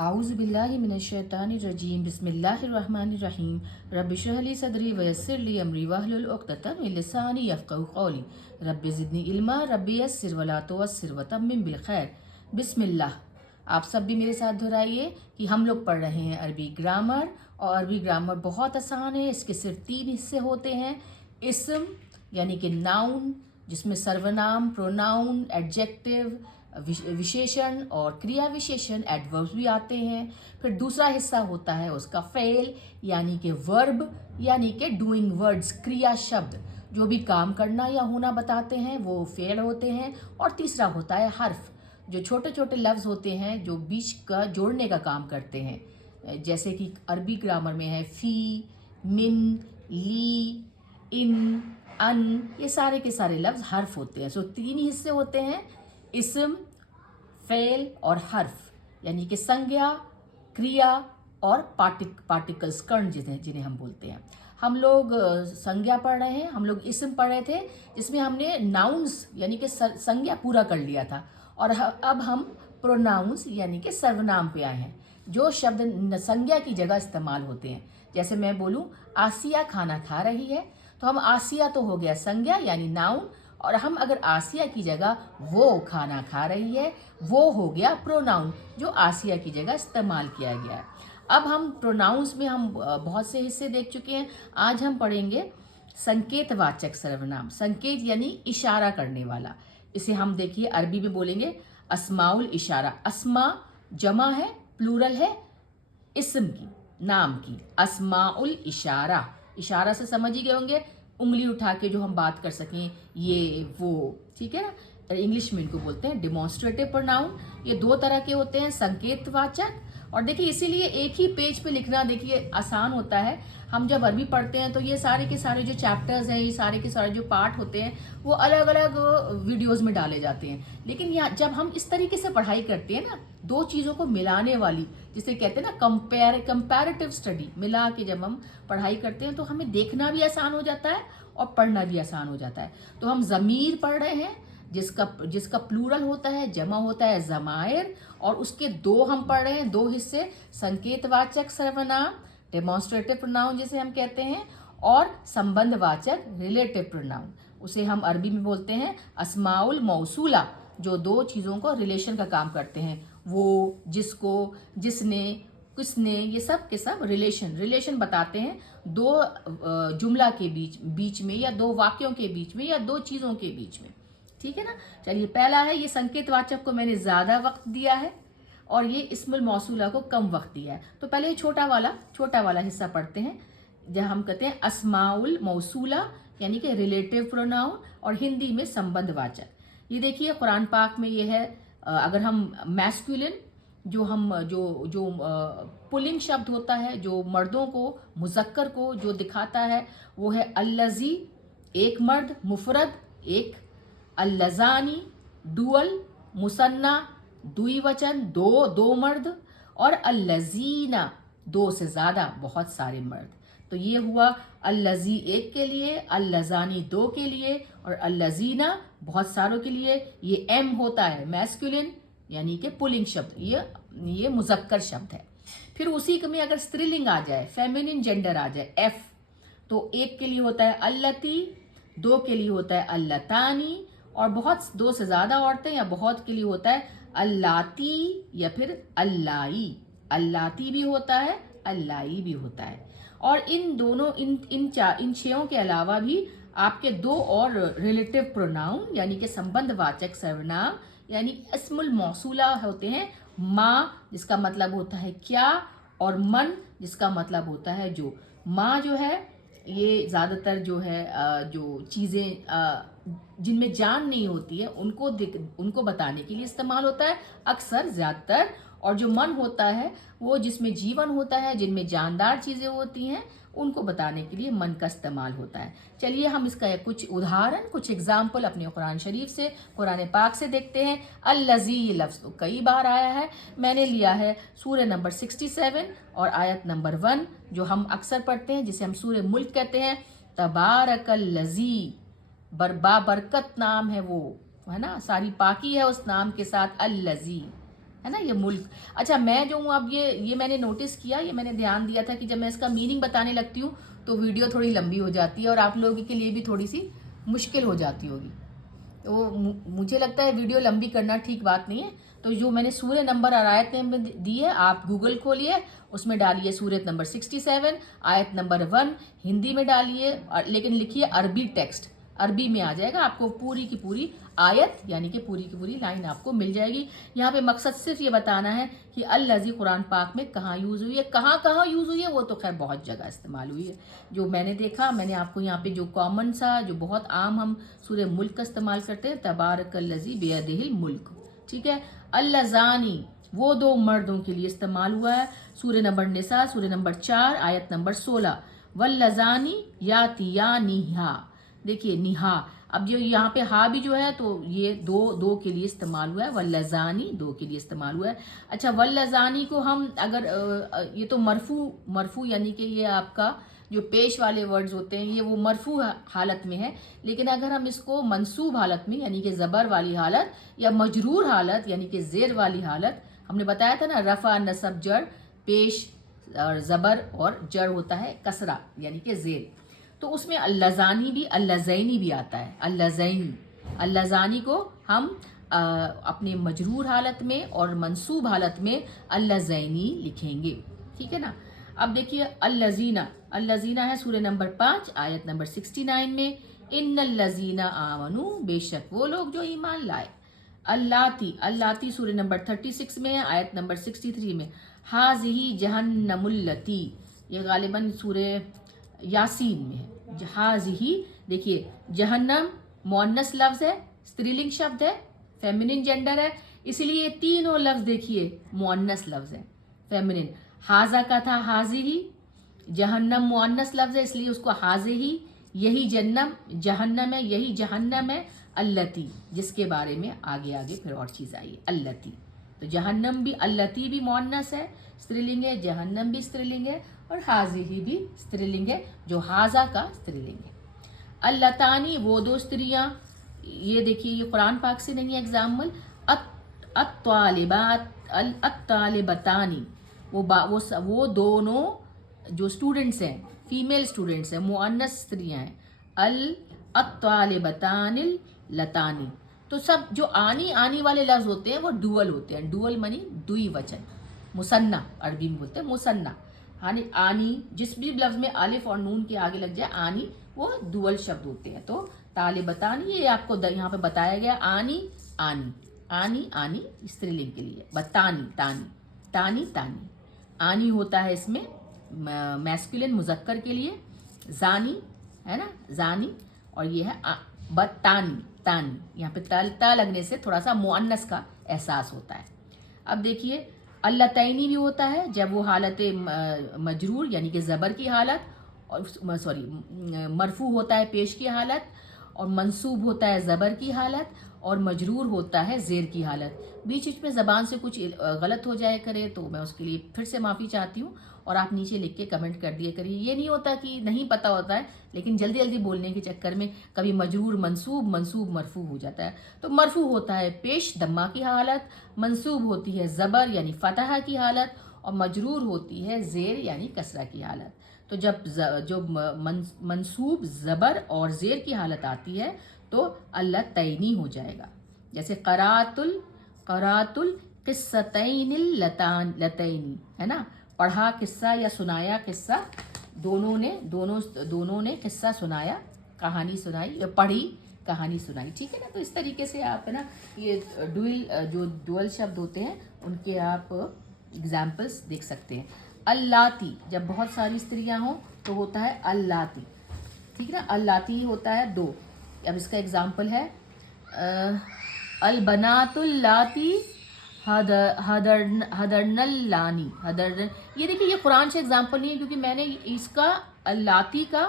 आऊज़ु बिल्लाहि मिनश्शैतानिर्रजीम बिस्मिल्लाहिर्रहमानिर्रहीम रब्बि इश्रह ली सदरी वयस्सिर ली अमरी वहलुल उक़दतम मिन लिसानी यफ़क़हू क़ौली रब्बि ज़िदनी इल्मा रब्बि यस्सिर वला तुअस्सिर वतम्मिम बिल खैर। बिस्मिल्लाह। आप सब भी मेरे साथ दोहराइए कि हम लोग पढ़ रहे हैं अरबी ग्रामर, और अरबी ग्रामर बहुत आसान है। इसके सिर्फ 3 हिस्से होते हैं। इस्म यानी कि नाउन, जिसमें सर्वनाम, प्रोनाउन, एडजेक्टिव विशेषण और क्रिया विशेषण एडवर्ब्स भी आते हैं। फिर दूसरा हिस्सा होता है उसका फेल यानी कि वर्ब, यानी कि डूइंग वर्ड्स, क्रिया शब्द जो भी काम करना या होना बताते हैं वो फेल होते हैं। और तीसरा होता है हर्फ, जो छोटे छोटे लफ्ज़ होते हैं जो बीच का जोड़ने का काम करते हैं। जैसे कि अरबी ग्रामर में है फ़ी, मिन, ली, इन, अन, ये सारे के सारे लफ्ज़ हर्फ होते हैं। सो 3 ही हिस्से होते हैं, इस्म, फ़ेल और हर्फ, यानी कि संज्ञा, क्रिया और पार्टिकल्स, कर्ण जिन्हें हम बोलते हैं। हम लोग संज्ञा पढ़ रहे हैं, हम लोग इस्म पढ़ रहे थे जिसमें हमने नाउन्स यानी कि संज्ञा पूरा कर लिया था। और अब हम प्रोनाउंस यानी कि सर्वनाम पे आए हैं, जो शब्द संज्ञा की जगह इस्तेमाल होते हैं। जैसे मैं बोलूँ आसिया खाना खा रही है, तो हम आसिया तो हो गया संज्ञा यानी नाउन, और हम अगर आसिया की जगह वो खाना खा रही है, वो हो गया प्रोनाउन जो आसिया की जगह इस्तेमाल किया गया है। अब हम प्रोनाउंस में हम बहुत से हिस्से देख चुके हैं। आज हम पढ़ेंगे संकेतवाचक सर्वनाम। संकेत यानी इशारा करने वाला। इसे हम देखिए अरबी में बोलेंगे अस्माउल इशारा। अस्मा जमा है, प्लूरल है इस्म की, नाम की। अस्माउल इशारा, इशारा से समझ ही गए होंगे, उंगली उठा के जो हम बात कर सकें, ये वो, ठीक है ना। इंग्लिश में इनको बोलते हैं डिमॉन्स्ट्रेटिव प्रोनाउन। ये 2 तरह के होते हैं, संकेतवाचक। और देखिए इसीलिए एक ही पेज पे लिखना देखिए आसान होता है। हम जब अरबी पढ़ते हैं तो ये सारे के सारे जो चैप्टर्स हैं, ये सारे के सारे जो पार्ट होते हैं, वो अलग अलग वीडियोस में डाले जाते हैं। लेकिन यहाँ जब हम इस तरीके से पढ़ाई करते हैं ना, 2 चीज़ों को मिलाने वाली, जिसे कहते हैं ना कंपैरेटिव स्टडी, मिला के जब हम पढ़ाई करते हैं तो हमें देखना भी आसान हो जाता है और पढ़ना भी आसान हो जाता है। तो हम ज़मीर पढ़ रहे हैं जिसका प्लूरल होता है, जमा होता है ज़मायर, और उसके 2 हम पढ़ रहे हैं, 2 हिस्से, संकेतवाचक सर्वनाम डेमोन्स्ट्रेटिव प्रोनाउन जिसे हम कहते हैं, और संबंधवाचक रिलेटिव प्रोनाउन, उसे हम अरबी में बोलते हैं अस्माउल मौसूला, जो 2 चीज़ों को रिलेशन का काम करते हैं। वो, जिसको, जिसने, किसने, ये सब के सब रिलेशन बताते हैं 2 जुमला के बीच में, या 2 वाक्यों के बीच में, या 2 चीज़ों के बीच में, ठीक है ना। चलिए पहला है, ये संकेतवाचक को मैंने ज़्यादा वक्त दिया है और ये इस्मुल मौसूला को कम वक्त दिया है। तो पहले छोटा वाला हिस्सा पढ़ते हैं, जहाँ हम कहते हैं अस्माउल मौसूला यानी कि रिलेटिव प्रोनाउन, और हिंदी में संबंधवाचक। ये देखिए कुरान पाक में ये है, अगर हम मैस्कुलिन जो पुल्लिंग शब्द होता है, जो मर्दों को, मुज़क्कर को जो दिखाता है, वो है अल्लज़ी, एक मर्द, मुफरद एक, अल्लज़ानी डुअल, मुसन्ना द्विवचन, 2 मर्द, और अल्लज़ीना 2 से ज़्यादा, बहुत सारे मर्द। तो ये हुआ अल्लज़ी एक के लिए, अल्लज़ानी 2 के लिए, और अल्लज़ीना बहुत सारों के लिए। ये एम होता है मैस्कुलिन यानी कि पुल्लिंग शब्द, ये मुज़क्कर शब्द है। फिर उसी में अगर स्त्रीलिंग आ जाए, फेमिनिन जेंडर आ जाए, एफ, तो 1 के लिए होता है अल्लती, 2 के लिए होता है अल्लतानी, और बहुत 2 से ज़्यादा औरतें या बहुत के लिए होता है अल्लाती या फिर अल्लाई। अल्लाती भी होता है, अल्लाई भी होता है। और इन दोनों इन 6 के अलावा भी आपके 2 और रिलेटिव प्रोनाउन यानी कि संबंधवाचक सर्वनाम यानी इस्मुल मौसूला होते हैं। माँ जिसका मतलब होता है क्या, और मन जिसका मतलब होता है जो। माँ जो है ये ज़्यादातर जो है जो चीज़ें जिनमें जान नहीं होती है उनको बताने के लिए इस्तेमाल होता है अक्सर, ज़्यादातर। और जो मन होता है वो जिसमें जीवन होता है, जिनमें जानदार चीज़ें होती हैं, उनको बताने के लिए मन का इस्तेमाल होता है। चलिए हम इसका कुछ उदाहरण, कुछ एग्जाम्पल अपने कुरान शरीफ से, कुरान पाक से देखते हैं। अल्लज़ी ये लफ्ज़ तो कई बार आया है, मैंने लिया है सूरह नंबर 67 और आयत नंबर 1, जो हम अक्सर पढ़ते हैं, जिसे हम सूरह मुल्क कहते हैं। तबारकल्लज़ी, बरकत नाम है वो, है ना, सारी पाकी है उस नाम के साथ, अल्लज़ी। है ना, ये मुल्क। अच्छा, मैं जो हूँ अब ये मैंने नोटिस किया, ये मैंने ध्यान दिया था कि जब मैं इसका मीनिंग बताने लगती हूँ तो वीडियो थोड़ी लंबी हो जाती है और आप लोगों के लिए भी थोड़ी सी मुश्किल हो जाती होगी। तो मुझे लगता है वीडियो लंबी करना ठीक बात नहीं है। तो जो मैंने सूरत नंबर और आयत नंबर दी है, आप गूगल खोलिए, उसमें डालिए सूरत नंबर 67, आयत नंबर 1, हिंदी में डालिए, लेकिन लिखिए अरबी टेक्स्ट, अरबी में आ जाएगा, आपको पूरी की पूरी आयत यानी कि पूरी की पूरी लाइन आपको मिल जाएगी। यहाँ पे मकसद सिर्फ ये बताना है कि अल-लज़ी कुरान पाक में कहाँ यूज़ हुई है, कहाँ कहाँ यूज़ हुई है, वो तो खैर बहुत जगह इस्तेमाल हुई है। जो मैंने देखा, मैंने आपको यहाँ पे जो कॉमन सा, जो बहुत आम हम सूरह मुल्क का इस्तेमाल करते हैं, तबारकल्लज़ी बियदिहिल मुल्क, ठीक है। अल्लज़ानी, वो दो मर्दों के लिए इस्तेमाल हुआ है। सूरह नंबर निसा, सूरह नंबर 4, आयत नंबर 16। वल्लज़ानी यातियानिहा, देखिए निहा, अब जो यहाँ पे हा भी जो है तो ये दो के लिए इस्तेमाल हुआ है, वल्लज़ानी दो के लिए इस्तेमाल हुआ है। अच्छा, वल्लज़ानी को हम अगर ये तो मरफू यानी कि ये आपका जो पेश वाले वर्ड्स होते हैं ये वो मरफू हालत में है, लेकिन अगर हम इसको मंसूब हालत में यानी कि ज़बर वाली हालत या मजरूर हालत यानी कि ज़ेर वाली हालत, हमने बताया था ना, रफ़ा नसब जड़, पेश और ज़बर और जड़ होता है कसरा यानी कि ज़ेर, तो उसमें अल्लज़ानी भी अल्लज़ैनी भी आता है। अल्लज़ैनी, अल्लज़ानी को हम अपने मजरूर हालत में और मंसूब हालत में अल्लज़ैनी लिखेंगे, ठीक है ना। अब देखिए अल्लज़ीना, अल्लज़ीना है सूरह नंबर 5, आयत नंबर 69 में, इन्नल्लज़ीना आमनू, बेशक वो लोग जो ईमान लाए। अल्लाती, अल्लाती सूरह नंबर 36 में है, आयत नंबर 63 में। हाज़िही जहन्नमुल्लती, ये गालिबन सूरह यासीन में है। हाज़िही, देखिए जहन्नम मुअन्नस लफ्ज़ है, स्त्रीलिंग शब्द है, फेमिनिन जेंडर है, इसलिए तीनों लफ्ज़ देखिए मुअन्नस लफ्ज़ है, फेमिनिन। हाजा का था हाज़िही, जहन्नम मुअन्नस लफ्ज़ है इसलिए उसको हाज़िही, यही जहन्नम है, यही जहन्नम है। अल्लती, जिसके बारे में आगे आगे फिर और चीज़ आई है, अल्लती। तो जहन्नम भी, अल्लती भी मुअन्नस है, स्त्रीलिंग है, जहन्नम भी स्त्रीलिंग है, और हाज़िही भी स्त्रीलिंग है, जो हाजा का स्त्रीलिंग है। अल्लतानी, वो दो स्त्रियाँ, ये देखिए ये कुरान पाक से नहीं है एग्जाम्पल। अत्तालिबात, अत्तालिबतानी, वो दोनों जो स्टूडेंट्स हैं, फीमेल स्टूडेंट्स हैं, मुअन्नस स्त्रियाँ हैं। अत्तालिबतानिल लतानी, तो सब जो आनी वाले लफ्ज़ होते हैं वो डुअल होते हैं। डुअल मनी दुई वचन, मुसन्ना अरबी में बोलते हैं मुसन्ना। आनी, जिस भी लफ्ज़ में अलिफ और नून के आगे लग जाए आनी, वो डुअल शब्द होते हैं। तो तालिबतानी, ये आपको यहाँ पे बताया गया, आनी आनी स्त्रीलिंग के लिए, बतानी तानी, आनी होता है इसमें मैस्कुलिन मुजक्कर के लिए, जानी है ना, जानी, और ये है तानी, यहाँ पे ता लगने से थोड़ा सा मुअन्नस का एहसास होता है। अब देखिए अल्लतैनी भी होता है जब वो हालत मजरूर यानी कि ज़बर की हालत, और मरफू होता है पेश की हालत, और मंसूब होता है ज़बर की हालत, और मजरूर होता है ज़ेर की हालत। बीच बीच में ज़बान से कुछ गलत हो जाए करे तो मैं उसके लिए फिर से माफ़ी चाहती हूँ, और आप नीचे लिख के कमेंट कर दिए करिए। ये नहीं होता कि नहीं पता होता है, लेकिन जल्दी जल्दी बोलने के चक्कर में कभी मजरूर मंसूब मरफू हो जाता है। तो मरफू होता है पेश दम्मा की हालत, मंसूब होती है ज़बर यानी फ़तहा की हालत, और मजरूर होती है ज़ेर यानी कसरा की हालत। तो जब मंसूब ज़बर और ज़ेर की हालत आती है तो अल्लतैनी हो जाएगा। जैसे करातुल क़िस्सतैनिल लतैनी, है ना, पढ़ा किस्सा या सुनाया किस्सा, दोनों ने किस्सा सुनाया, कहानी सुनाई, या पढ़ी कहानी सुनाई, ठीक है ना। तो इस तरीके से आप है ना ये डुअल शब्द होते हैं उनके आप एग्जाम्पल्स देख सकते हैं। अल्लाती, जब बहुत सारी स्त्रियां हों तो होता है अल्लाती, ठीक है ना, अल्लाती होता है दो। अब इसका एग्जाम्पल है अलबनातुल्लाती हदरनल्लानी, ये देखिए ये कुरान से एग्जाम्पल नहीं है, क्योंकि मैंने इसका अल्लाती का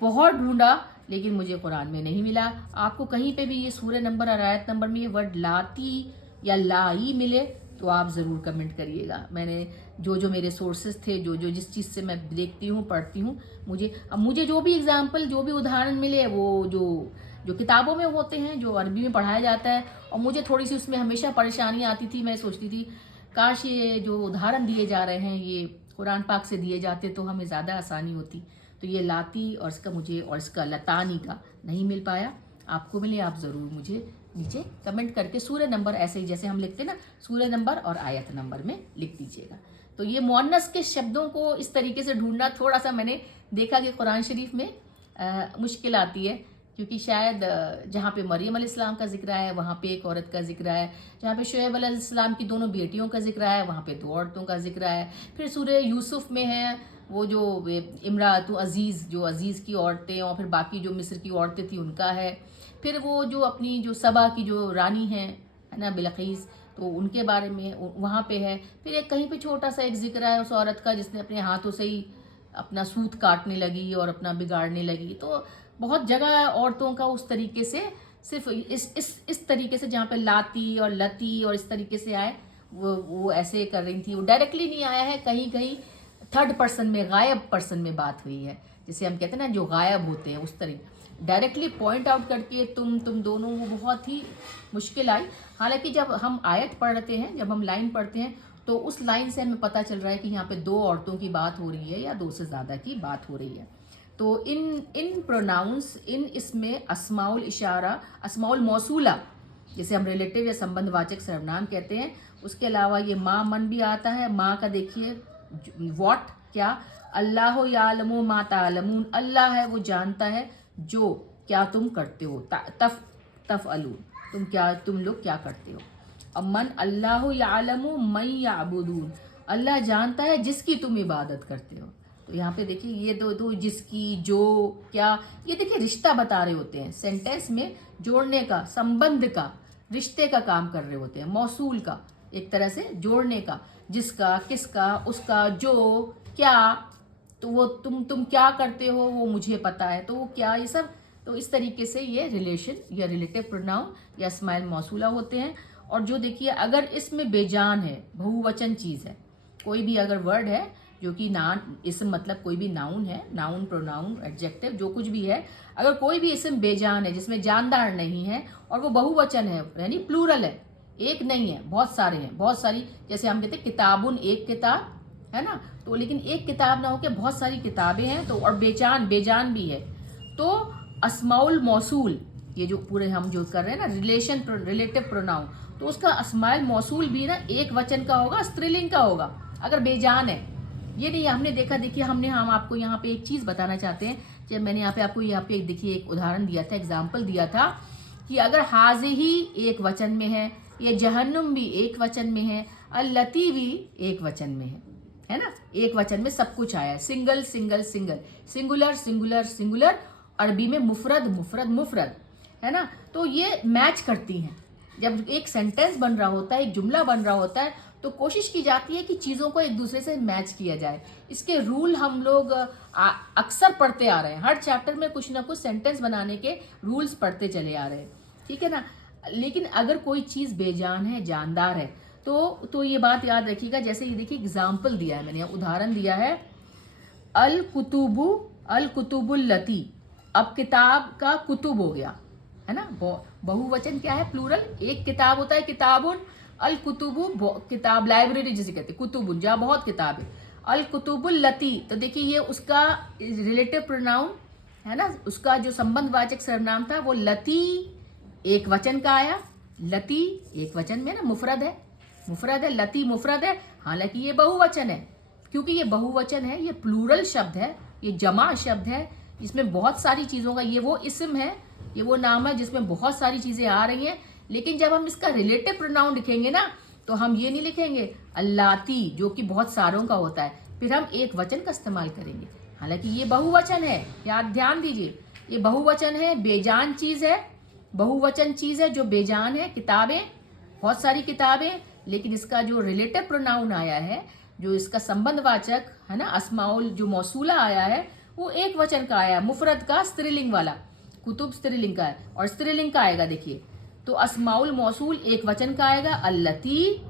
बहुत ढूंढा लेकिन मुझे कुरान में नहीं मिला। आपको कहीं पे भी ये सूरह नंबर और आयत नंबर में ये वर्ड लाती या लाई मिले तो आप ज़रूर कमेंट करिएगा। मैंने जो मेरे सोर्सेज थे, जिस चीज़ से मैं देखती हूँ पढ़ती हूँ, मुझे जो भी एग्जाम्पल, जो भी उदाहरण मिले, वो जो जो किताबों में होते हैं, जो अरबी में पढ़ाया जाता है। और मुझे थोड़ी सी उसमें हमेशा परेशानी आती थी, मैं सोचती थी काश ये जो उदाहरण दिए जा रहे हैं ये कुरान पाक से दिए जाते तो हमें ज़्यादा आसानी होती। तो ये लाती और इसका मुझे और इसका लतानी का नहीं मिल पाया। आपको मिले आप ज़रूर मुझे नीचे कमेंट करके सूरह नंबर ऐसे ही जैसे हम लिखते हैं ना, सूरह नंबर और आयत नंबर में लिख दीजिएगा। तो ये मुअन्नस के शब्दों को इस तरीके से ढूंढना थोड़ा सा मैंने देखा कि कुरान शरीफ में मुश्किल आती है, क्योंकि शायद जहाँ पे मरियम अलैहिस्सलाम का जिक्र है वहाँ पे एक औरत का जिक्र है, जहाँ पे शुएब अलैहिस्सलाम की दोनों बेटियों का जिक्र है वहाँ पे 2 औरतों का जिक्र है। फिर सूरह यूसुफ में है वो जो इमरातु अजीज़, जो अजीज़ की औरतें, और फिर बाकी जो मिस्र की औरतें थी उनका है। फिर वो जो अपनी जो सबा की जो रानी है ना बिलकीस, तो उनके बारे में वहाँ पे है। फिर एक कहीं पे छोटा सा एक जिक्र है उस औरत का जिसने अपने हाथों से ही अपना सूत काटने लगी और अपना बिगाड़ने लगी। तो बहुत जगह औरतों का उस तरीके से सिर्फ इस तरीके से जहाँ पे लाती और लती और इस तरीके से आए वो ऐसे कर रही थी। वो डायरेक्टली नहीं आया है, कहीं कहीं थर्ड पर्सन में, गायब पर्सन में बात हुई है, जिसे हम कहते हैं ना जो गायब होते हैं उस तरीके डायरेक्टली पॉइंट आउट करके तुम दोनों, वो बहुत ही मुश्किल आई। हालांकि जब हम आयत पढ़ते हैं, जब हम लाइन पढ़ते हैं, तो उस लाइन से हमें पता चल रहा है कि यहाँ पे 2 औरतों की बात हो रही है या 2 से ज़्यादा की बात हो रही है। तो इन प्रोनाउंस, इसमें अस्माउल इशारा, अस्माउल मौसूला जिसे हम रिलेटिव या संबंधवाचक सर्वनाम कहते हैं, उसके अलावा ये माँ मन भी आता है। माँ का देखिए व्हाट, क्या, अल्लाह यालमु मा तालमून, अल्लाह है वो जानता है जो क्या तुम करते हो, तफअलून, तुम लोग क्या करते हो। अब मन, अल्लाह यालमु मन याबुदून, अल्लाह जानता है जिसकी तुम इबादत करते हो। तो यहाँ पे देखिए ये दो जिसकी, जो, क्या, ये देखिए रिश्ता बता रहे होते हैं, सेंटेंस में जोड़ने का, संबंध का, रिश्ते का काम कर रहे होते हैं, मौसूल का, एक तरह से जोड़ने का, जिसका, किसका, उसका, जो, क्या, तो वो तुम क्या करते हो वो मुझे पता है, तो वो क्या, ये सब। तो इस तरीके से ये रिलेशन या रिलेटिव प्रोनाउन या अस्माइल मौसूला होते हैं। और जो देखिए अगर इसमें बेजान है, बहुवचन चीज़ है, कोई भी अगर वर्ड है जो कि इसम मतलब कोई भी नाउन है, नाउन, प्रोनाउन, एडजेक्टिव, जो कुछ भी है, अगर कोई भी इसम बेजान है जिसमें जानदार नहीं है और वो बहुवचन है यानी प्लूरल है, एक नहीं है, बहुत सारे हैं, बहुत सारी, जैसे हम कहते हैं किताबुन, एक किताब है ना, तो लेकिन एक किताब ना होकर बहुत सारी किताबें हैं, तो और बेजान भी है, तो अस्माउल मौसूल, ये जो पूरे हम जो कर रहे हैं ना रिलेटिव प्रोनाउन, तो उसका अस्माउल मौसूल भी ना एक वचन का होगा, स्त्रीलिंग का होगा अगर बेजान है। ये नहीं, हमने देखा, देखिए हम आपको यहाँ पे एक चीज़ बताना चाहते हैं। जब मैंने यहाँ पे देखिए एक उदाहरण दिया था, एग्जाम्पल दिया था कि अगर हाज़े ही एक वचन में है, ये जहन्नुम भी एक वचन में है, अल्लती भी एक वचन में है ना, एक वचन में सब कुछ आया है, single single single, singular singular singular, अरबी में मुफरद मुफरद मुफरद, है ना। तो ये मैच करती हैं। जब एक सेंटेंस बन रहा होता है, एक जुमला बन रहा होता है, तो कोशिश की जाती है कि चीज़ों को एक दूसरे से मैच किया जाए। इसके रूल हम लोग अक्सर पढ़ते आ रहे हैं, हर चैप्टर में कुछ ना कुछ सेंटेंस बनाने के रूल्स पढ़ते चले आ रहे हैं, ठीक है ना। लेकिन अगर कोई चीज़ बेजान है, जानदार है, तो ये बात याद रखिएगा। जैसे ये देखिए एग्जाम्पल दिया है मैंने, उदाहरण दिया है, अल कुतुबुल लती, अब किताब का कुतुब हो गया, है ना। बहुवचन क्या है, प्लूरल, एक किताब होता है किताबुन, अल कुतुबु किताब, लाइब्रेरी जिसे कहते हैं, कुतुबुन जहाँ बहुत किताब है, अल कुतुबुल लती, तो देखिए ये उसका रिलेटिव प्रोनाउन है ना, उसका जो संबंधवाचक सर्वनाम था वो लती एक वचन का आया, लती एक वचन में ना, मुफरद है, लती मुफरद है, हालांकि ये बहुवचन है। क्योंकि ये बहुवचन है, ये प्लूरल शब्द है, ये जमा शब्द है, इसमें बहुत सारी चीज़ों का, ये वो इस्म है, ये वो नाम है जिसमें बहुत सारी चीज़ें आ रही हैं। लेकिन जब हम इसका रिलेटिव प्रोनाउन लिखेंगे ना, तो हम ये नहीं लिखेंगे अल्लाती जो कि बहुत सारों का होता है, फिर हम एक वचन का इस्तेमाल करेंगे। हालांकि ये बहुवचन है, याद ध्यान दीजिए, ये बहुवचन है, बेजान चीज़ है, बहुवचन चीज़ है जो बेजान है, किताबें, बहुत सारी किताबें, लेकिन इसका जो रिलेटिव प्रोनाउन आया है, जो इसका संबंधवाचक है ना, अस्माउल जो मौसूला आया है, वो एक वचन का आया, मुफरद का, स्त्रीलिंग वाला, कुतुब स्त्रीलिंग का है, और स्त्रीलिंग का आएगा देखिए, तो अस्माउल मौसूल एक वचन का आएगा अल्लती,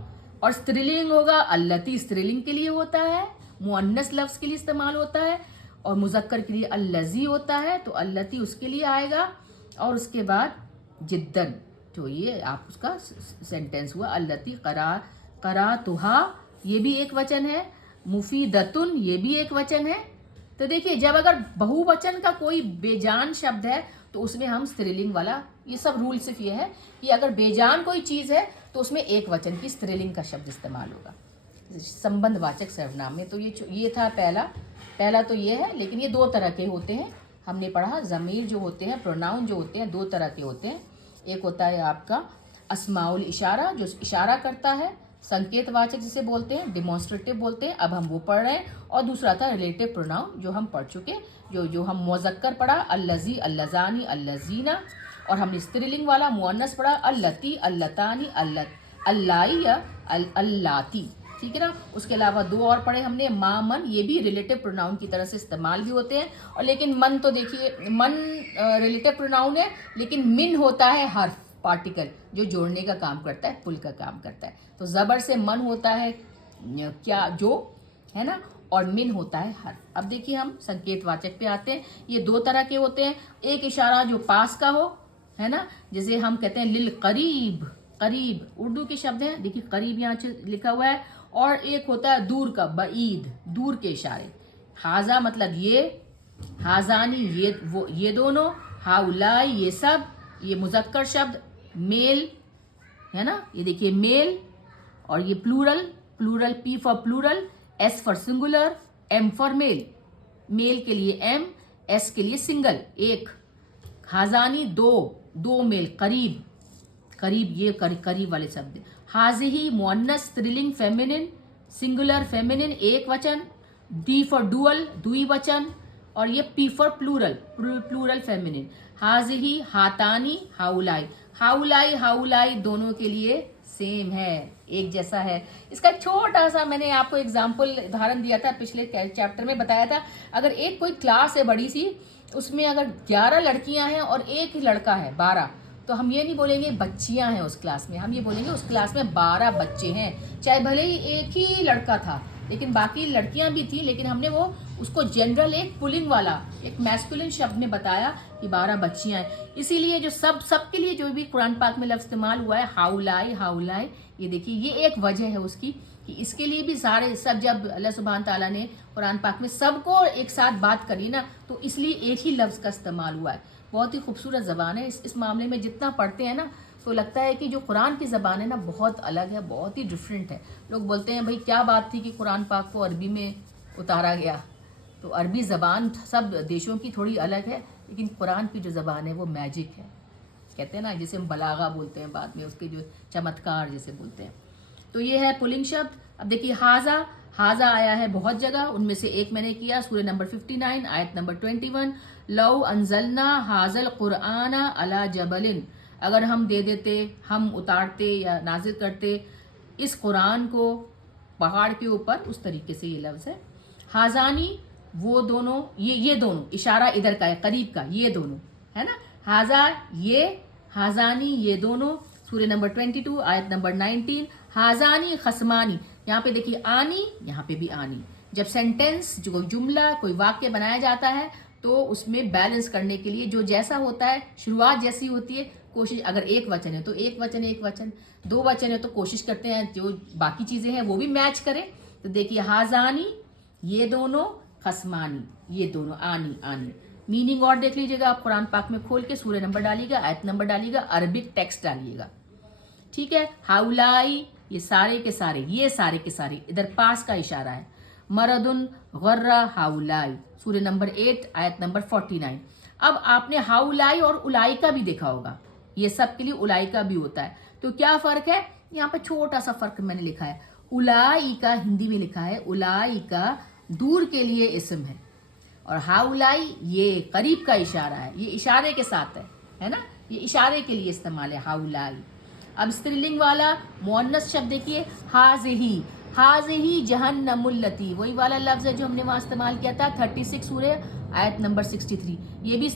और स्त्रीलिंग होगा अल्लती, स्त्रीलिंग के लिए होता है, मुअन्नस लफ्ज के लिए इस्तेमाल होता है, और मुजक्कर के लिए अल्लजी होता है, तो अल्लती उसके लिए आएगा। और उसके बाद जिद्दन, तो ये आप उसका सेंटेंस हुआ। अल्लती करा तुहा, ये भी एक वचन है। मुफीदतुन, ये भी एक वचन है। तो देखिए, जब अगर बहुवचन का कोई बेजान शब्द है तो उसमें हम स्त्रीलिंग वाला, ये सब रूल सिर्फ ये है कि अगर बेजान कोई चीज़ है तो उसमें एक वचन की स्त्रीलिंग का शब्द इस्तेमाल होगा संबंधवाचक सर्वनाम में। तो ये था पहला तो ये है, लेकिन ये दो तरह के होते हैं। हमने पढ़ा ज़मीर जो होते हैं, प्रोनाउन जो होते हैं, दो तरह के होते हैं। एक होता है आपका अस्माउल इशारा, जो इशारा करता है, संकेतवाचक जिसे बोलते हैं, डिमॉन्स्ट्रेटिव बोलते हैं, अब हम वो पढ़ रहे हैं। और दूसरा था रिलेटिव प्रोनाउन, जो हम पढ़ चुके, जो हम मुज़क्कर पढ़ा, अल्लज़ी, अल्लज़ानी, अल्लज़ीना। और हमने स्त्रीलिंग वाला मुअन्नस पढ़ा, अल्लती, अल्लतानी, अल्लाई या अल्लाती, ठीक है ना। उसके अलावा दो और पढ़े हमने, मा, मन, ये भी रिलेटिव प्रोनाउन की तरह से इस्तेमाल भी होते हैं। और लेकिन मन तो देखिए, मन रिलेटिव प्रोनाउन है, लेकिन मिन होता है हर्फ, पार्टिकल, जो जोड़ने का काम करता है, पुल का काम करता है। तो ज़बर से मन होता है क्या, जो है ना, और मिन होता है हर्फ। अब देखिए हम संकेतवाचक पे आते हैं। ये दो तरह के होते हैं। एक इशारा जो पास का हो, है ना, जैसे हम कहते हैं लिल करीब, करीब उर्दू के शब्द हैं, देखिए करीब यहाँ लिखा हुआ है। और एक होता है दूर का, बईद, दूर के इशारे। हाजा मतलब ये, हाजानी ये दोनों, हाउलाई ये सब, ये मुजक्कर शब्द, मेल है ना, ये देखिए मेल। और ये plural, P for plural, S for singular, M for male, male के लिए एम, एस के लिए सिंगल, एक। हाजानी दो मेल, करीब, ये करीब वाले शब्द। हाजिही मुअन्नस, स्त्रीलिंग फेमिनिन, सिंगुलर फेमिनिन एक वचन। डी फॉर डुअल, दुई वचन। और ये पी फॉर प्लूरल फेमिनिन। हाजिही, हातानी, हाउलाई दोनों के लिए सेम है, एक जैसा है। इसका छोटा सा मैंने आपको एग्जाम्पल उदाहरण दिया था, पिछले चैप्टर में बताया था। अगर एक कोई क्लास है बड़ी सी, उसमें अगर 11 लड़कियां हैं और एक ही लड़का है 12, तो हम ये नहीं बोलेंगे बच्चियां हैं उस क्लास में, हम ये बोलेंगे उस क्लास में 12 बच्चे हैं। चाहे भले ही एक ही लड़का था, लेकिन बाकी लड़कियां भी थी, लेकिन हमने वो उसको जनरल एक पुलिंग वाला, एक मैस्कुलिन शब्द में बताया कि 12 बच्चियां हैं। इसीलिए जो सबके लिए जो भी कुरान पाक में लफ्ज़ इस्तेमाल हुआ है, हाउलाई, ये देखिए, ये एक वजह है उसकी कि इसके लिए भी सारे सब, जब अल्लाह सुब्हान ताला ने कुरान पाक में सबको एक साथ बात करी ना, तो इसलिए एक ही लफ्ज़ का इस्तेमाल हुआ है। बहुत ही खूबसूरत ज़बान है। इस मामले में जितना पढ़ते हैं ना, तो लगता है कि जो कुरान की ज़बान है ना, बहुत अलग है, बहुत ही डिफरेंट है। लोग बोलते हैं भाई क्या बात थी कि कुरान पाक को अरबी में उतारा गया। तो अरबी ज़बान सब देशों की थोड़ी अलग है, लेकिन कुरान की जो ज़बान है वो मैजिक है, कहते हैं ना, जिसे हम बलागा बोलते हैं बाद में, उसके जो चमत्कार जिसे बोलते हैं। तो ये है पुलिंग शब्द। अब देखिए हाजा आया है बहुत जगह, उनमें से एक मैंने किया सूरह नंबर 59 आयत नंबर 21, लौ अनजलना हाजल कुराना अला जबलिन, अगर हम दे देते, हम उतारते या नाजिल करते इस कुरान को पहाड़ के ऊपर, उस तरीके से ये लफ्ज़ है। हाजानी वो दोनों, ये दोनों, इशारा इधर का है, करीब का, ये दोनों है ना। हाजा ये, हाजानी ये दोनों, सूरह नंबर 22 आयत नंबर 19। हाजानी खसमानी, यहाँ पे देखिए आनी, यहाँ पे भी आनी। जब सेंटेंस, जो जुमला, कोई वाक्य बनाया जाता है, तो उसमें बैलेंस करने के लिए जो जैसा होता है, शुरुआत जैसी होती है, कोशिश, अगर एक वचन है तो एक वचन, दो वचन है तो कोशिश करते हैं जो बाकी चीज़ें हैं वो भी मैच करें। तो देखिए हाजानी ये दोनों, खसमानी ये दोनों, आनी। मीनिंग और देख लीजिएगा आप कुरान पाक में खोल के, सूरह नंबर डालिएगा, आयत नंबर डालिएगा, अरबिक टेक्स्ट डालिएगा, ठीक है। हाउलाई ये सारे के सारे, इधर पास का इशारा है। मरदुन गर्रा हाउलाई, सूरह नंबर 8 आयत नंबर 49। अब आपने हाउलाई और उलाई का भी देखा होगा, ये सब के लिए उलाई का भी होता है। तो क्या फ़र्क है, यहाँ पे छोटा सा फ़र्क मैंने लिखा है। उलाई का हिंदी में लिखा है, उलाई का दूर के लिए इस्म है, और हाउलाई ये करीब का इशारा है, ये इशारे के साथ है ना, ये इशारे के लिए इस्तेमाल है हाउलाई। अब स्त्रीलिंग वाला मुअन्नस शब्द देखिए, हाज़िही जहन्नमुल्लती, वही वाला लफ्ज़ है जो हमने वहाँ इस्तेमाल किया था 36 सूरह आयत नंबर 63। ये भी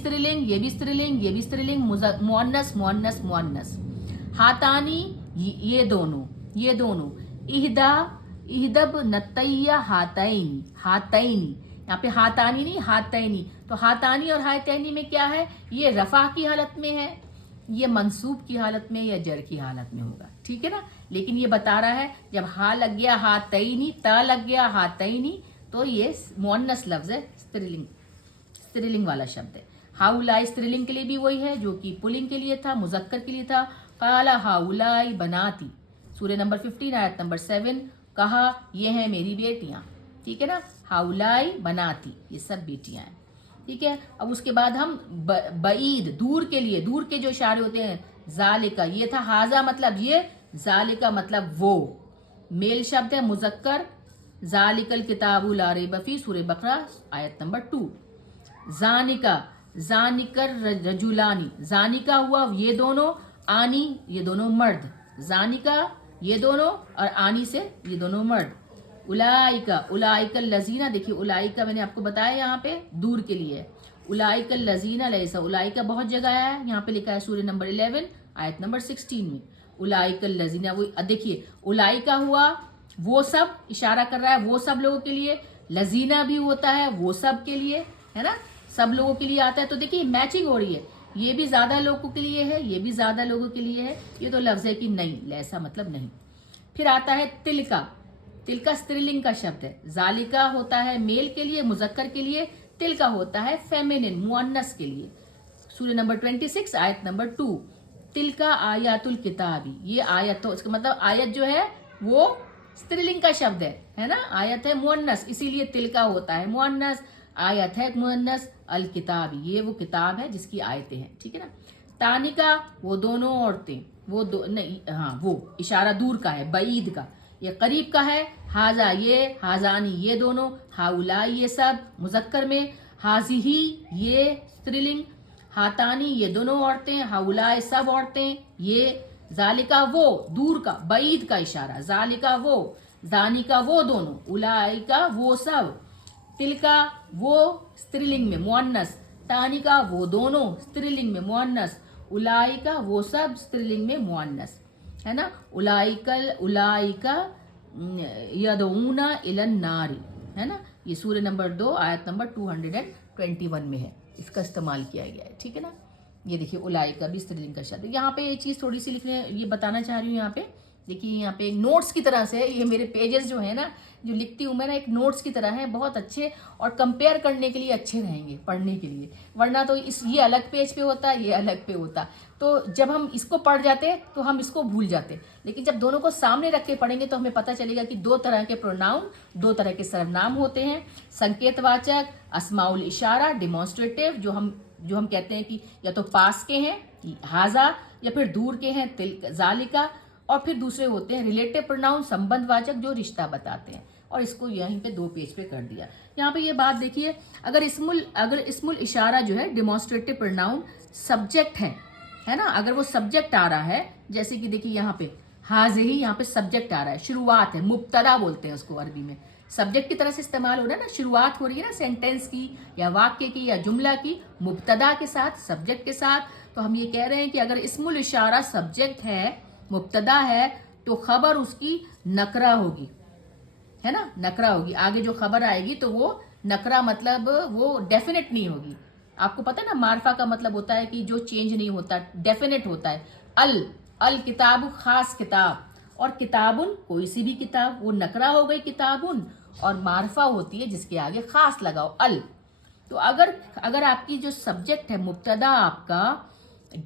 स्त्रीलिंग, मुअन्नस। हातानी ये दोनों। इहदब नतैया हातैनी, यहाँ पे हाथानी नहीं हाथैनी, तो हाथानी और हाथैनी में क्या है, ये रफा की हालत में है, ये मंसूब की हालत में या जर की हालत में होगा, ठीक है ना। लेकिन ये बता रहा है जब हा लग गया हाथैनी, त लग गया हाथैनी, तो ये मुअन्नस लफ्ज है, स्त्रीलिंग वाला शब्द है। हाउलाई स्त्रीलिंग के लिए भी वही है जो कि पुलिंग के लिए था, मुजक्कर के लिए था। काला हाउलाई बनाती, सूरह नंबर 15 आयत नंबर 7, कहा ये हैं मेरी बेटियां, ठीक है ना। हाउलाई बनाती, ये सब बेटियां हैं, ठीक है। अब उसके बाद हम बईद दूर के लिए, दूर के जो इशारे होते हैं, जालिका ये था, हाजा मतलब ये, जालिका मतलब वो, मेल शब्द है मुजक्कर, जालिकल किताबु ला रैब फीह सूरह बकरा आयत नंबर 2। जानिका, जानिकर रजुलानी, जानिका हुआ ये दोनों, आनी ये दोनों मर्द, जानिका ये दोनों और आनी से ये दोनों मर्द। उलाइका, उलाइकल लजीना, देखिए उलाइका मैंने आपको बताया यहाँ पे दूर के लिए, उलाइकल लजीना लैसा, उलाइका बहुत जगह आया है, यहाँ पे लिखा है सूरह नंबर 11 आयत नंबर 16 में, उलाइकल लजीना। वो देखिए उलाइका हुआ वो सब, इशारा कर रहा है वो सब लोगों के लिए, लजीना भी होता है वो सब के लिए, है ना, सब लोगों के लिए आता है। तो देखिए मैचिंग हो रही है, ये भी ज्यादा लोगों के लिए है, ये भी ज्यादा लोगों के लिए है, ये तो लफ्ज है कि नहीं, ऐसा मतलब नहीं। फिर आता है तिलका, तिलका स्त्रीलिंग का शब्द है, जालिका होता है मेल के लिए मुजक्कर के लिए, तिलका होता है फेमिनिन मुअन्नस के लिए। सूरह नंबर 26 आयत नंबर 2, तिलका आयातुल किताबी, ये आयत, तो इसका मतलब आयत जो है वो स्त्रीलिंग का शब्द है ना, आयत है मुअन्नस, इसीलिए तिलका होता है मुअन्नस, आयत है मुअन्नस, अल किताबी ये वो किताब है जिसकी आयतें हैं, ठीक है ना। तानिका वो दोनों औरतें, वो दो नहीं, हाँ वो इशारा दूर का है, बईद का, ये करीब का है। हाजा ये, हाजानी ये दोनों, हाउला ये सब मुजक्कर में, हाजिही ये स्त्रीलिंग, हातानी ये दोनों औरतें, हाउलाए सब औरतें, ये जालिका वो दूर का बईद का इशारा, जालिका वो, जानिका वो दोनों, उलाइका वो सब, तिलका वो स्त्रीलिंग में मुअन्नस, तानिका वो दोनों स्त्रीलिंग में मुअन्नस, उलाइका वो सब स्त्रीलिंग में मुअन्नस, है ना। उलाइका यदऊना इलन नारी, है ना, ये सूरह नंबर 2 आयत नंबर 221 में है, इसका इस्तेमाल किया गया है, ठीक है ना। ये देखिए उलाइका भी स्त्रीलिंग का शब्द, यहाँ पे ये चीज़ थोड़ी सी लिखने, ये बताना चाह रही हूँ यहाँ पे, देखिए यहाँ पे नोट्स की तरह से ये मेरे पेजेस जो है ना, जो लिखती हूँ मैं ना, एक नोट्स की तरह है, बहुत अच्छे और कंपेयर करने के लिए अच्छे रहेंगे पढ़ने के लिए, वरना तो ये अलग पेज पे होता, ये अलग पे होता, तो जब हम इसको पढ़ जाते तो हम इसको भूल जाते, लेकिन जब दोनों को सामने रख के पढ़ेंगे तो हमें पता चलेगा कि दो तरह के प्रोनाउन, दो तरह के सर्वनाम होते हैं, संकेतवाचक, अस्माउल इशारा, डिमॉन्स्ट्रेटिव, जो हम कहते हैं कि या तो पास के हैं हाजा, या फिर दूर के हैं जालिका, और फिर दूसरे होते हैं रिलेटिव प्रोनाउन, संबंधवाचक, जो रिश्ता बताते हैं। और इसको यहीं पे 2 पेज पे कर दिया। यहाँ पे ये बात देखिए, अगर इस्मुल इशारा जो है डिमॉन्स्ट्रेटिव प्रोनाउन सब्जेक्ट है ना, अगर वो सब्जेक्ट आ रहा है, जैसे कि देखिए यहाँ पे हाज़िही, यहाँ पे सब्जेक्ट आ रहा है, शुरुआत है, मुब्तदा बोलते हैं उसको अरबी में, सब्जेक्ट की तरह से इस्तेमाल हो रहा है ना, शुरुआत हो रही है ना सेंटेंस की या वाक्य की या जुमला की, मुब्तदा के साथ, सब्जेक्ट के साथ। तो हम ये कह रहे हैं कि अगर इस्मुल इशारा सब्जेक्ट है, मुब्तदा है, तो खबर उसकी नकरा होगी, है ना, नकरा होगी, आगे जो खबर आएगी तो वो नकरा मतलब वो डेफिनेट नहीं होगी। आपको पता है ना, मार्फा का मतलब होता है कि जो चेंज नहीं होता, डेफिनेट होता है। अल किताब खास किताब, और किताबुन कोई सी भी किताब, वो नकरा हो गई किताबुन, और मार्फा होती है जिसके आगे खास लगाओ अल। तो अगर आपकी जो सब्जेक्ट है मुब्तदा आपका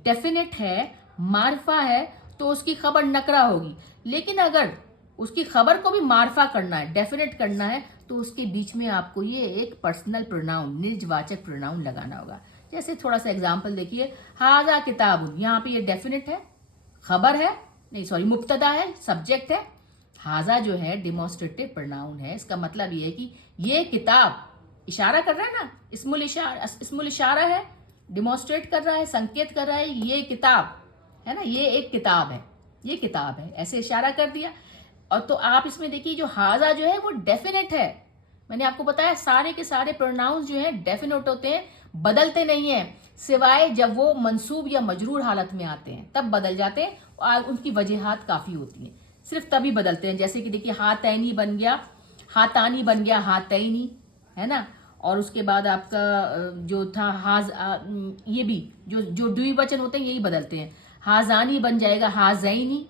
डेफिनेट है, मार्फा है, तो उसकी खबर नकरा होगी। लेकिन अगर उसकी खबर को भी मार्फा करना है, डेफिनेट करना है, तो उसके बीच में आपको ये एक पर्सनल प्रोनाउन, निजवाचक प्रोनाउन लगाना होगा। जैसे थोड़ा सा एग्जांपल देखिए, हाजा किताबुन, यहाँ पे ये डेफिनेट है, खबर है, नहीं सॉरी मुब्तदा है, सब्जेक्ट है, हाजा जो है डिमॉन्स्ट्रेटिव प्रोनाउन है, इसका मतलब ये है कि ये किताब, इशारा कर रहा है ना, इस्मुल इशारा है, डिमॉन्स्ट्रेट कर रहा है, संकेत कर रहा है, ये किताब है ना, ये एक किताब है, ये किताब है, ऐसे इशारा कर दिया। और तो आप इसमें देखिए जो हाजा जो है वो डेफिनेट है, मैंने आपको बताया सारे के सारे प्रोनाउंस जो है डेफिनेट होते हैं, बदलते नहीं हैं, सिवाय जब वो मंसूब या मजरूर हालत में आते हैं तब बदल जाते हैं, और उनकी वजहात काफ़ी होती हैं, सिर्फ तभी बदलते हैं। जैसे कि देखिए हाथैनी बन गया, हाथानी बन गया हाथैनी, है ना, और उसके बाद आपका जो था ये भी जो जो द्विवचन होते हैं यही बदलते हैं। हाजानी बन जाएगा हाजैनी,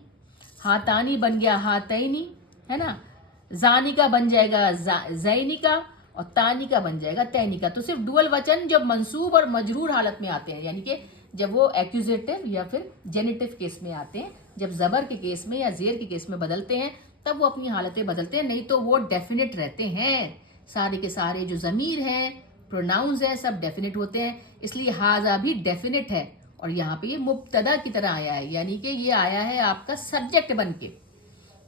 हातानी बन गया हातैनी, है ना। जानिका बन जाएगा जैनिका, और तानिका बन जाएगा तैनिका। तो सिर्फ डुअल वचन जब मंसूब और मजरूर हालत में आते हैं, यानी कि जब वो एक्यूजेटिव या फिर जेनेटिव केस में आते हैं, जब ज़बर के केस में या ज़ेर के केस में बदलते हैं, तब वो अपनी हालतें बदलते हैं, नहीं तो वो डेफिनेट रहते हैं। सारे के सारे जो ज़मीर हैं, प्रोनाउंस हैं, सब डेफिनेट होते हैं। इसलिए हाजा भी डेफिनेट है, और यहाँ पे ये मुब्तदा की तरह आया है, यानी कि ये आया है आपका सब्जेक्ट बन के।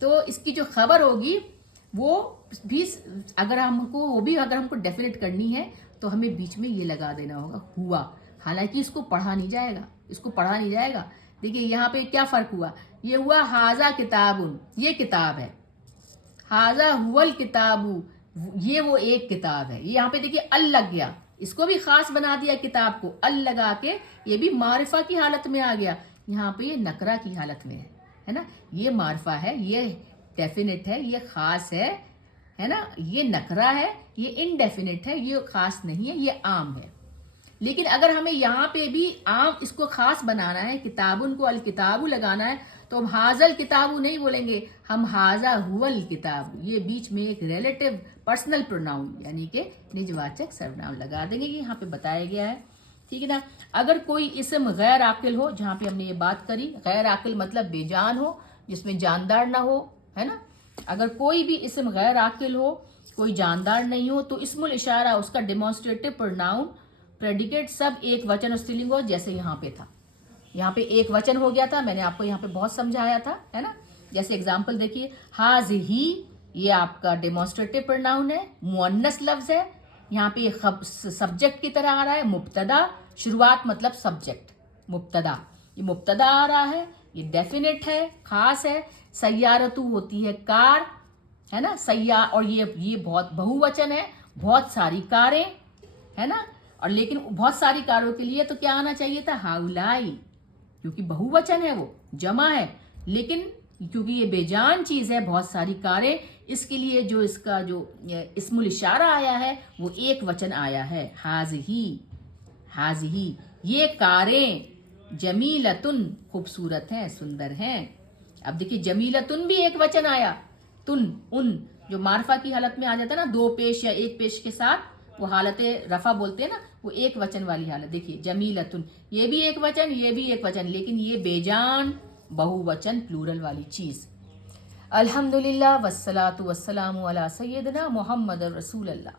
तो इसकी जो खबर होगी वो भी अगर हमको डेफिनेट करनी है तो हमें बीच में ये लगा देना होगा हुआ। हालांकि इसको पढ़ा नहीं जाएगा, देखिए यहाँ पे क्या फ़र्क हुआ। ये हुआ हाजा किताबुन, ये किताब है। हाजा हुवल किताबु, ये वो एक किताब है। ये यहाँ पे देखिए अल लग गया, इसको भी खास बना दिया किताब को, अल लगा के ये भी मारिफा की हालत में आ गया। यहाँ पे ये नकरा की हालत में है ना। ये मारिफा है, ये डेफिनेट है, ये खास है ना। ये नकरा है, ये इनडेफिनेट है, ये खास नहीं है, ये आम है। लेकिन अगर हमें यहाँ पे भी आम इसको खास बनाना है, किताबुन को अल किताबु लगाना है, तो हम हाजल किताबु नहीं बोलेंगे, हम हाजा हुवल किताबु। ये बीच में एक रिलेटिव पर्सनल प्रोनाउन यानी कि निजवाचक सर्वनाम लगा देंगे, ये यहाँ पे बताया गया है, ठीक है ना। अगर कोई इसम गैर आकिल हो, जहाँ पे हमने ये बात करी, गैर आकिल मतलब बेजान हो, जिसमें जानदार ना हो, है ना। अगर कोई भी इसम गैर आकिल हो, कोई जानदार नहीं हो, तो इस्मुल इशारा उसका डेमोन्स्ट्रेटिव प्रोनाउन प्रेडिकेट सब एक वचन और स्त्रीलिंग हो, जैसे यहाँ पे था। यहाँ पे एक वचन हो गया था, मैंने आपको यहाँ पे बहुत समझाया था, है ना। जैसे एग्जाम्पल देखिए, हाज ही, ये आपका डेमोन्स्ट्रेटिव प्रोनाउन है, मुअन्नस लफ्ज है। यहाँ पे सब्जेक्ट की तरह आ रहा है, मुब्तदा, शुरुआत मतलब सब्जेक्ट, मुब्तदा, ये मुब्तदा आ रहा है, ये डेफिनेट है, खास है। सय्यारतु होती है कार, है ना, और ये बहुत बहुवचन है, बहुत सारी कारें, है ना। और लेकिन बहुत सारी कारों के लिए तो क्या आना चाहिए था, हाउलाई, क्योंकि बहुवचन है, वो जमा है। लेकिन क्योंकि ये बेजान चीज है, बहुत सारी कारें, इसके लिए जो इसका जो इस्मुल इशारा आया है वो एक वचन आया है, हाज़ही, ये कारें जमीलतुन, खूबसूरत हैं, सुंदर हैं। अब देखिए जमीलतुन भी एक वचन आया, तुन उन जो मारफा की हालत में आ जाता है ना, दो पेश या एक पेश के साथ, वो हालत रफा बोलते हैं ना, वो एक वचन वाली हालत। देखिए जमीलतुन, ये भी एक वचन, ये भी एक वचन, लेकिन ये बेजान बहुवचन प्लूरल वाली चीज। अल्हम्दुलिल्लाह वस्सलातु वस्सलामु अला सय्यदना मुहम्मद रसूलल्लाह।